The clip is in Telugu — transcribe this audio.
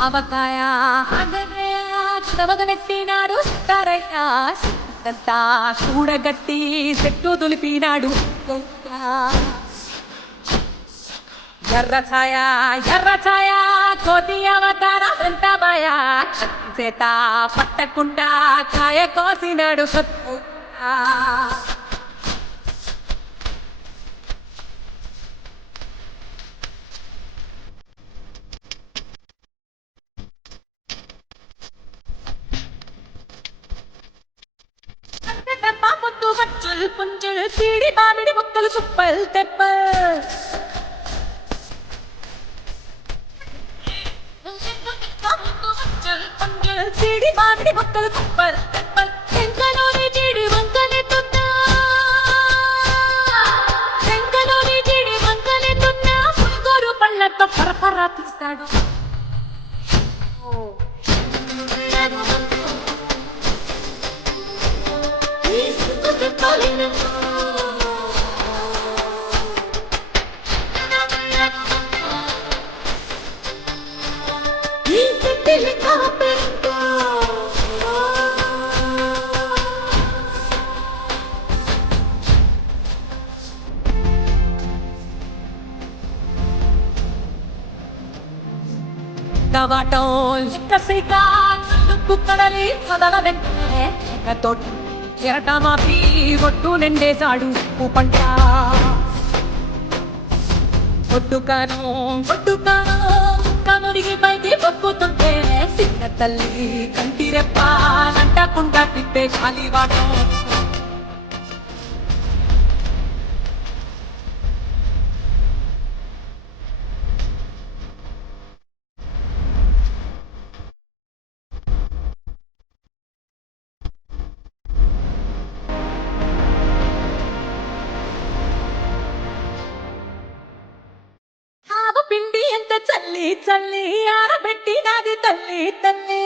అవకాయ చదవగనెట్టినాడు తారయ్య అంతా కూడగట్టి చెట్టు దులిపినాడు ఎర్ర ఛాయ కోతి అవతార ఎంత భయ చేత పట్టకుండా కాయ కోసినాడు సత్తు పుంజులు తీడి మామిడి ముక్కలు సుప్పల్ తెప్పల్ తీడి మామిడి ముక్కలు సుప్పల్ తెప్పల్ శంకలోని జీడి వంకలెత్తున్నా శంకలోని జీడి వంకలెత్తున్నా పులిగోరు పళ్ళతో పరపరా తీస్తాడు టమాటో కసిగా కుక్కడలి సదన వెంటనే తోటి ఎరటమాపి ఒట్టు నిండేశాడు ఉప్పు పంట ఒట్టుకాను కనుడికి పైకి పప్పుతుంటే చిన్న తల్లి కంటి రెప్ప నంటకుండా తిప్పే కాలివాటం పిండి ఎంత చల్లి ఆరబెట్టి నాది తల్లి